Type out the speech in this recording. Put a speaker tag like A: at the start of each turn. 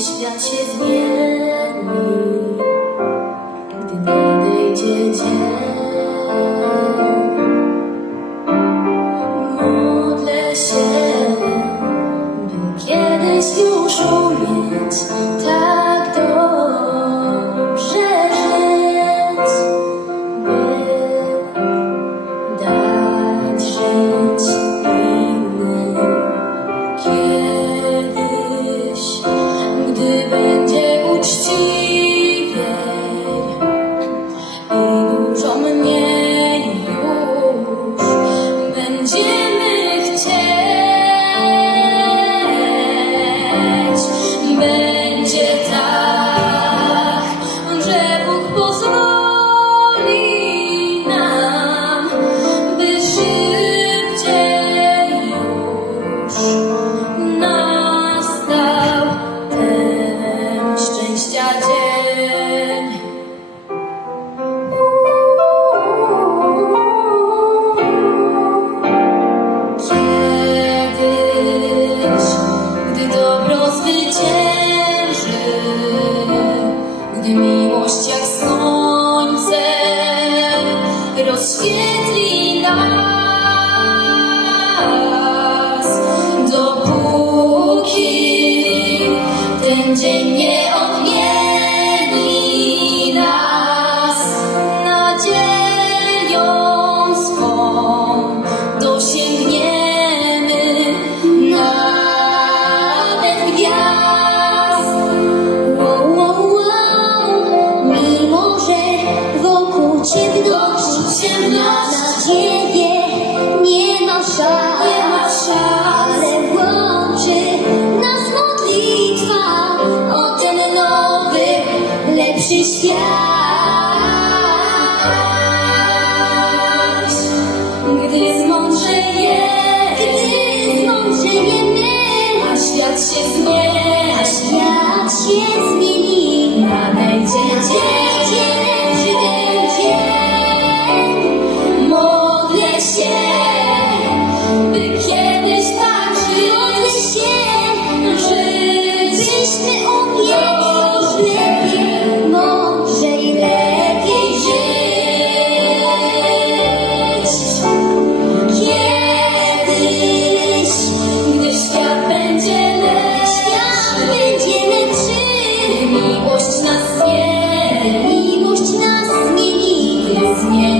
A: śmiać się z. Gdy miłość jak słońce rozświetli
B: nas, dopóki ten dzień nie wokół ciemność,
A: Wokół ciemność.
B: na nadzieję nie ma szans,
A: Nie ma szans.
B: ale łączy nas modlitwa
A: O ten nowy,
B: lepszy świat.
A: gdy zmądrzejemy,
B: Gdy zmądrzejemy,
A: a świat się zmieni,
B: a świat się
A: miłość